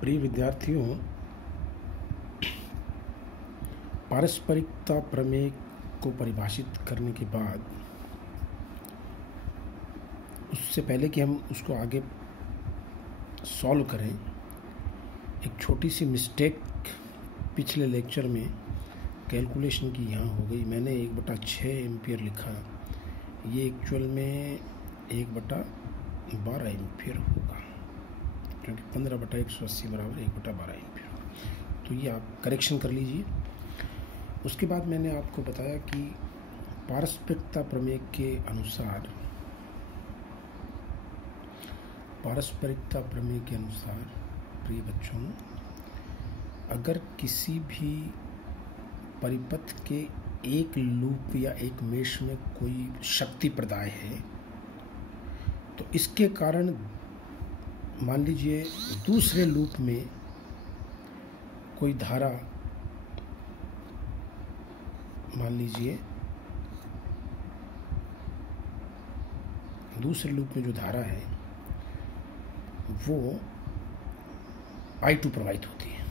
प्रिय विद्यार्थियों, पारस्परिकता प्रमेय को परिभाषित करने के बाद उससे पहले कि हम उसको आगे सॉल्व करें, एक छोटी सी मिस्टेक पिछले लेक्चर में कैलकुलेशन की यहाँ हो गई। मैंने 1/6 एम्पियर लिखा, ये एक्चुअल में 1/12 एम्पियर होगा, क्योंकि 15/180 बराबर 1/12 एम्पियर। तो ये आप करेक्शन कर लीजिए। उसके बाद मैंने आपको बताया कि पारस्परिकता प्रमेय के अनुसार प्रिय बच्चों, अगर किसी भी परिपथ के एक लूप या एक मेश में कोई शक्ति प्रदाय है, तो इसके कारण मान लीजिए दूसरे लूप में कोई धारा, मान लीजिए दूसरे लूप में जो धारा है वो I2 प्रवाहित होती है।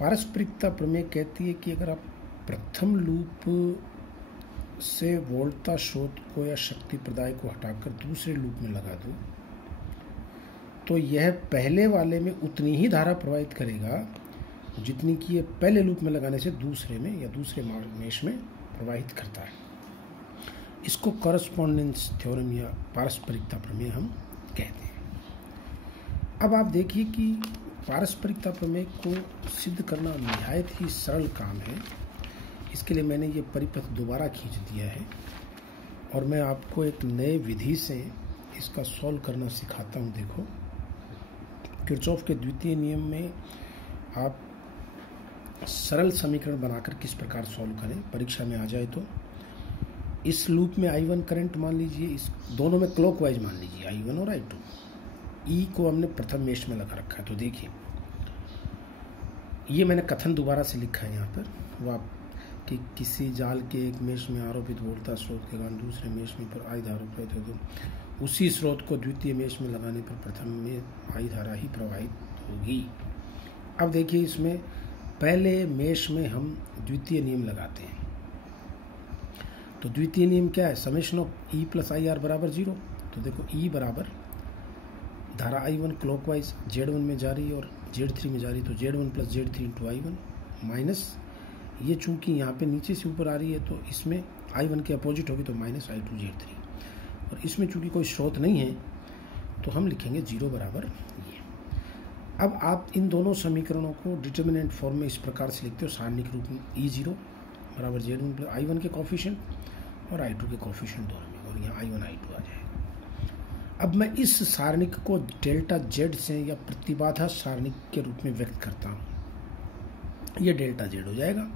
पारस्परिकता प्रमेय कहती है कि अगर आप प्रथम लूप से वोल्टता स्रोत को या शक्ति प्रदाय को हटाकर दूसरे लूप में लगा दो, तो यह पहले वाले में उतनी ही धारा प्रवाहित करेगा जितनी कि ये पहले लूप में लगाने से दूसरे में या दूसरे मेश में प्रवाहित करता है। इसको कॉरस्पॉन्डेंस थ्योरम या पारस्परिकता प्रमेय हम कहते हैं। अब आप देखिए कि पारस्परिकता प्रमेय को सिद्ध करना निहायत ही सरल काम है। इसके लिए मैंने ये परिपथ दोबारा खींच दिया है और मैं आपको एक नए विधि से इसका सॉल्व करना सिखाता हूँ। देखो, किरचॉफ के द्वितीय नियम में आप सरल समीकरण बनाकर किस प्रकार सॉल्व करें, परीक्षा में आ जाए तो। इस लूप में I1 करंट मान लीजिए, इस दोनों में क्लॉकवाइज मान लीजिए I1 और I2। E को हमने प्रथम मेश में लगा रखा है। तो देखिए, ये मैंने कथन दोबारा से लिखा है यहाँ पर, वो आप कि किसी जाल के एक मेश में आरोपित वोल्टता स्रोत के कारण दूसरे मेश में पर I धारा प्रवाहित हो, तो उसी स्रोत को द्वितीय मेश में लगाने पर प्रथम में I धारा ही प्रवाहित होगी। अब देखिए, इसमें पहले मेश में हम द्वितीय नियम लगाते हैं। तो द्वितीय नियम क्या है? Summation of E plus IR बराबर 0। तो देखो, E बराबर धारा I1 क्लॉकवाइज Z1 में जा रही है और Z3 में जा रही है, तो Z1 plus Z3 into I1 minus, ये चूंकि यहाँ पे नीचे से ऊपर आ रही है तो इसमें I1 के अपोजिट होगी, तो माइनस I2 Z3। और इसमें चूंकि कोई स्रोत नहीं है तो हम लिखेंगे 0 बराबर ये। अब आप इन दोनों समीकरणों को डिटर्मिनेंट फॉर्म में इस प्रकार से लिखते हो, सारणिक रूप में E0 बराबर Z1 प्लस I1 के कोफिशिएंट और I2 के कोफिशिएंट दोनों में, और यहाँ I1 I2 आ जाएगा। अब मैं इस सारणिक को डेल्टा Z से या प्रतिबाधा सारणिक के रूप में व्यक्त करता हूँ, ये डेल्टा Z हो जाएगा।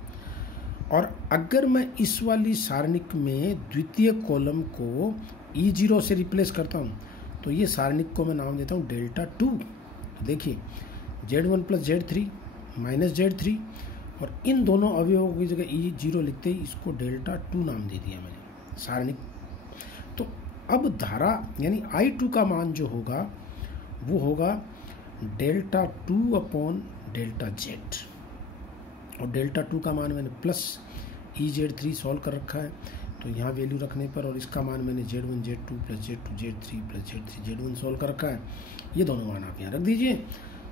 और अगर मैं इस वाली सारणिक में द्वितीय कॉलम को E0 से रिप्लेस करता हूँ, तो ये सारणिक को मैं नाम देता हूँ डेल्टा 2। देखिए, Z1 plus Z3 minus Z3, और इन दोनों अवयवों की जगह E0 लिखते ही इसको डेल्टा 2 नाम दे दिया मैंने सारणिक। तो अब धारा यानी I2 का मान जो होगा वो होगा डेल्टा 2 अपॉन डेल्टा Z, और डेल्टा 2 का मान मैंने प्लस EZ3 सॉल्व कर रखा है, तो यहाँ वैल्यू रखने पर, और इसका मान मैंने Z1 Z2 plus Z2 Z3 plus Z3 Z1 solve कर रखा है। ये दोनों मान आप यहाँ रख दीजिए,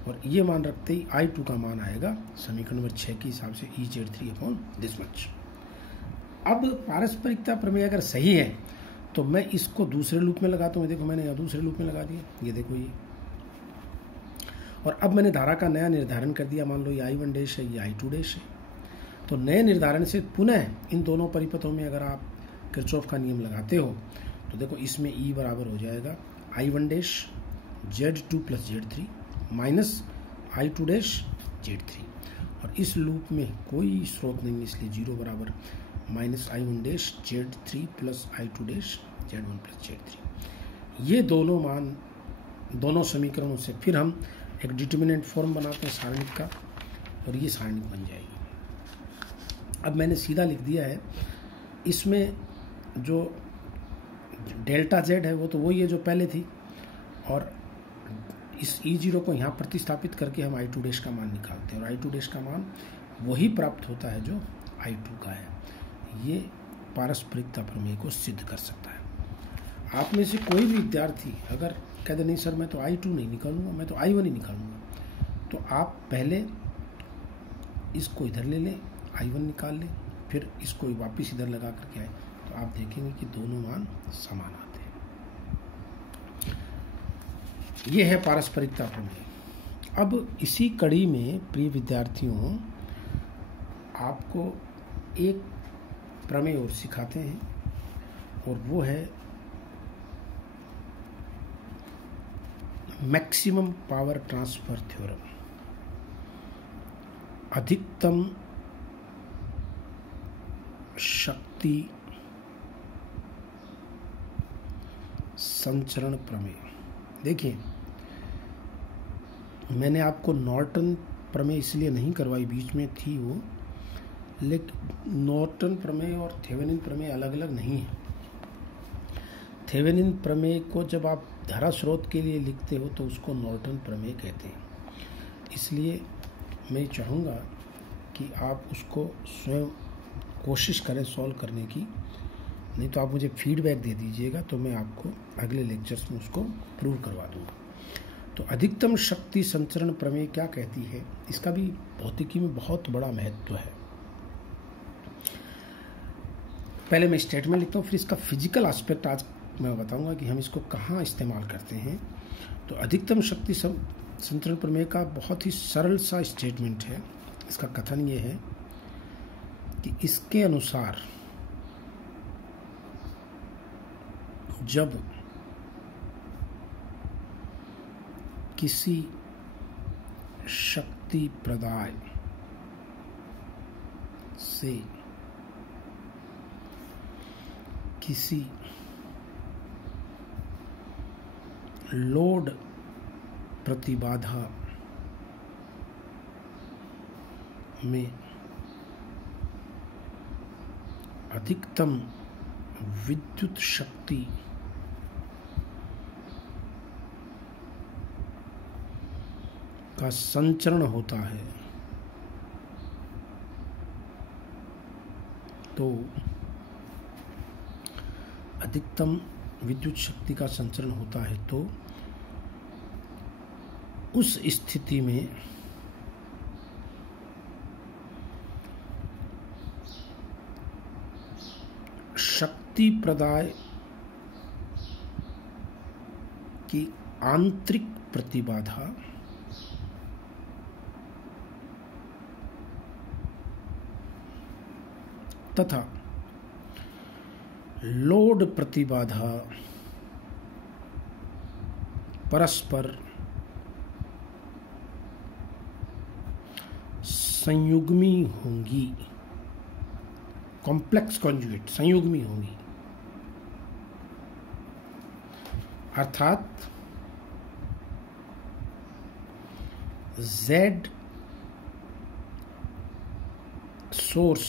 और ये मान रखते ही I2 का मान आएगा समीकरण नंबर 6 के हिसाब से EZ3 अपॉन दिस मच। अब पारस्परिकता प्रमेय अगर सही है तो मैं इसको दूसरे लूप में लगाता हूँ। देखो, मैंने यहाँ दूसरे लूप में लगा दिया, ये देखो ये। और अब मैंने धारा का नया निर्धारण कर दिया, मान लो ये I1 डैश है, ये I2 डैश है। तो नए निर्धारण से पुनः इन दोनों परिपथों में अगर आप किरचॉफ का नियम लगाते हो, तो देखो इसमें E बराबर हो जाएगा I1 dash Z2 plus Z3 minus I2 dash Z3, और इस लूप में कोई स्रोत नहीं, इसलिए 0 बराबर minus I1 dash Z3 plus I2 dash Z1 plus Z3। ये दोनों मान, दोनों समीकरणों से फिर हम एक डिटर्मिनेंट फॉर्म बनाते हैं सारणिक का, और ये सारणिक बन जाएगी। अब मैंने सीधा लिख दिया है, इसमें जो डेल्टा Z है वो तो वही है जो पहले थी, और इस E0 को यहाँ प्रतिस्थापित करके हम I2 डैश का मान निकालते हैं और I2 डैश का मान वही प्राप्त होता है जो I2 का है। ये पारस्परिकता प्रमेय को सिद्ध कर सकता है। आप में से कोई भी विद्यार्थी अगर कह दे नहीं सर मैं तो I2 नहीं निकालूंगा, मैं तो I1 ही निकालूंगा, तो आप पहले इसको इधर ले लें, I1 निकाल लें, फिर इसको वापस इधर लगा करके आए, तो आप देखेंगे कि दोनों मान समान आते हैं। ये है पारस्परिकता प्रमेय। अब इसी कड़ी में प्रिय विद्यार्थियों आपको एक प्रमेय और सिखाते हैं और वो है मैक्सिमम पावर ट्रांसफर थ्योरम, अधिकतम शक्ति संचरण प्रमेय। देखिए मैंने आपको नॉर्टन प्रमेय इसलिए नहीं करवाई, बीच में थी वो, लेकिन नॉर्टन प्रमेय और थेवेनिन प्रमेय अलग अलग नहीं है। थेवेनिन प्रमेय को जब आप धारा स्रोत के लिए लिखते हो तो उसको नॉर्टन प्रमेय कहते हैं। इसलिए मैं चाहूँगा कि आप उसको स्वयं कोशिश करें सॉल्व करने की, नहीं तो आप मुझे फीडबैक दे दीजिएगा तो मैं आपको अगले लेक्चर्स में उसको प्रूव करवा दूँगा। तो अधिकतम शक्ति संचरण प्रमेय क्या कहती है, इसका भी भौतिकी में बहुत बड़ा महत्व है। पहले मैं स्टेटमेंट लिखता हूँ, फिर इसका फिजिकल एस्पेक्ट आज मैं बताऊंगा कि हम इसको कहाँ इस्तेमाल करते हैं। तो अधिकतम शक्ति संचरण प्रमेय का बहुत ही सरल सा स्टेटमेंट है। इसका कथन ये है कि इसके अनुसार जब किसी शक्ति प्रदाय से किसी लोड प्रतिबाधा में अधिकतम विद्युत शक्ति का संचरण होता है तो अधिकतम विद्युत शक्ति का संचरण होता है तो उस स्थिति में शक्ति प्रदाय की आंतरिक प्रतिबाधा तथा लोड प्रतिबाधा परस्पर संयुग्मी होंगी, कॉम्प्लेक्स कॉन्जुगेट संयुग्मी होंगी। अर्थात Z source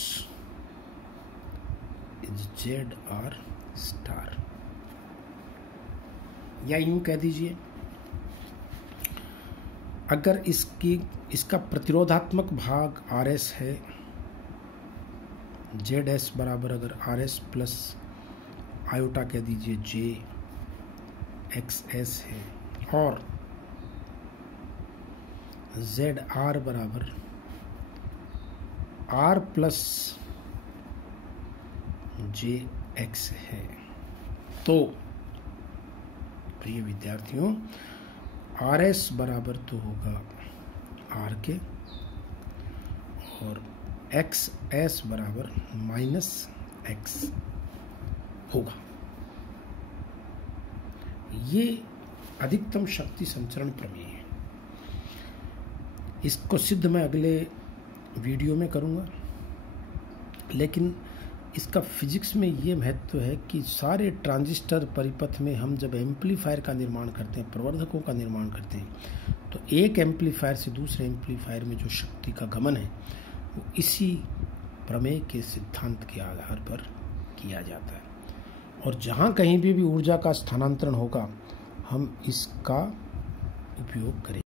is ZR star, या यूं कह दीजिए अगर इसका प्रतिरोधात्मक भाग RS है, ZS बराबर अगर RS प्लस आयोटा कह दीजिए JXS है, और ZR बराबर R प्लस JX है, तो प्रिय विद्यार्थियों RS बराबर तो होगा R के और XS बराबर माइनस X होगा। ये अधिकतम शक्ति संचरण प्रमेय है। इसको सिद्ध मैं अगले वीडियो में करूँगा, लेकिन इसका फिजिक्स में ये महत्व है कि सारे ट्रांजिस्टर परिपथ में हम जब एम्पलीफायर का निर्माण करते हैं, प्रवर्धकों का निर्माण करते हैं, तो एक एम्पलीफायर से दूसरे एम्पलीफायर में जो शक्ति का गमन है वो इसी प्रमेय के सिद्धांत के आधार पर किया जाता है। और जहाँ कहीं भी ऊर्जा का स्थानांतरण होगा हम इसका उपयोग करें।